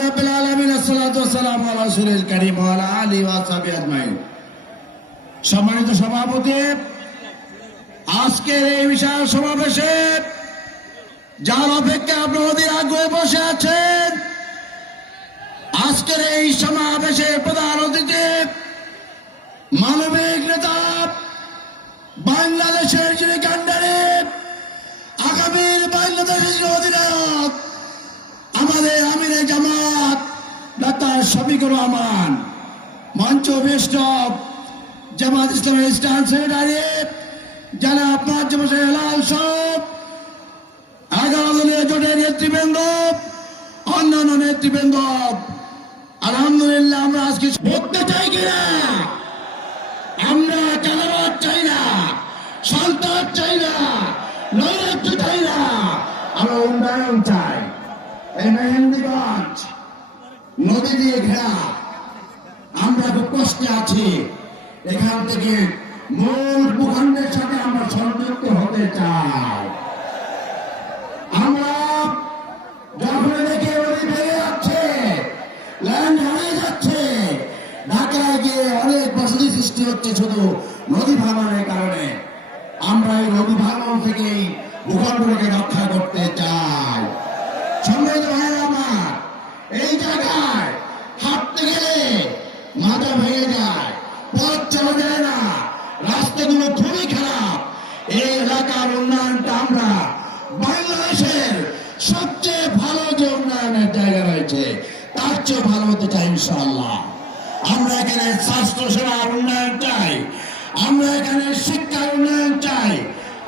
রাব্বিল আলামিন আসসালাতু ওয়াসসালামু আলা রাসূলিল কারীম ওয়া আলা আলিহি ওয়া সাহবিহি আজমাইন। সম্মানিত সভাপতি, আজকের এই বিশাল সমাবেশে যার অপেক্ষা আপনাদের আগ্রহে বসে আছেন, আজকের এই সমাবেশের প্রধান অতিথি মানবিক নেতা, বাংলাদেশের যিনি কাণ্ডারি, আগামীর বাংলাদেশের অধিনায়ক, আমাদের আমিরে জামাত ডাক্তার শফিকুর রহমান, মঞ্চ বিশিষ্ট জামাত ইসলামের স্টার সেক্রেটারি জনাব মাহমুদ হোসেন হেলাল সাহেব, 11 দলীয় জোটের নেতৃবৃন্দ, অন্যান্য নেতৃবৃন্দ, আলহামদুলিল্লাহ আমরা আজকে বলতে চাই কিনা, আমরা চালাবাদ চাই না, সন্ত্রাস চাই না, নৈরাজ্য চাই না, আমরা উন্নয়ন চাই। এই মেহেন্দিগঞ্জ নদী দিয়ে ঘেরা, আমরা খুব কষ্টে আছি। এখান থেকে মূল ভূখণ্ডের সাথে আমরা সংযুক্ত হতে চাই। আমরা যখন দেখি নদী ভেঙে যাচ্ছে, ল্যান্ড হারিয়ে যাচ্ছে, ঢাকায় গিয়ে অনেক বসতি সৃষ্টি হচ্ছে শুধু নদী ভাঙনের কারণে। আমরা এই নদী ভাঙন থেকেই ভূখণ্ডকে রক্ষা করতে চাই। সম্মানিত ভাইয়েরা আমার, এই জায়গায় হাঁটতে গেলে মাথা ভেঙে যায়, পথ চলা যায় না, রাস্তাগুলো খুবই খারাপ। এই এলাকার উন্নয়নটা আমরা বাংলাদেশের সবচেয়ে ভালো যে উন্নয়নের জায়গা রয়েছে তার চেয়ে ভালো হতে চাই ইনশাআল্লাহ। আমরা এখানে স্বাস্থ্য সেবার উন্নয়ন চাই, আমরা এখানে শিক্ষার উন্নয়ন চাই।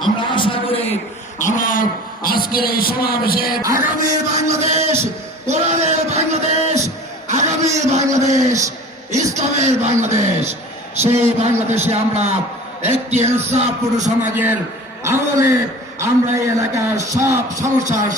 আমরা আশা করি আমার আজকের এই সমাবেশে আগামী বাংলাদেশ, কোরআনের বাংলাদেশ, আগামী বাংলাদেশ, ইসলামের বাংলাদেশ, সেই বাংলাদেশে আমরা একটি ইনসাফপূর্ণ সমাজের আমলে আমরা এই এলাকার সব সমস্যার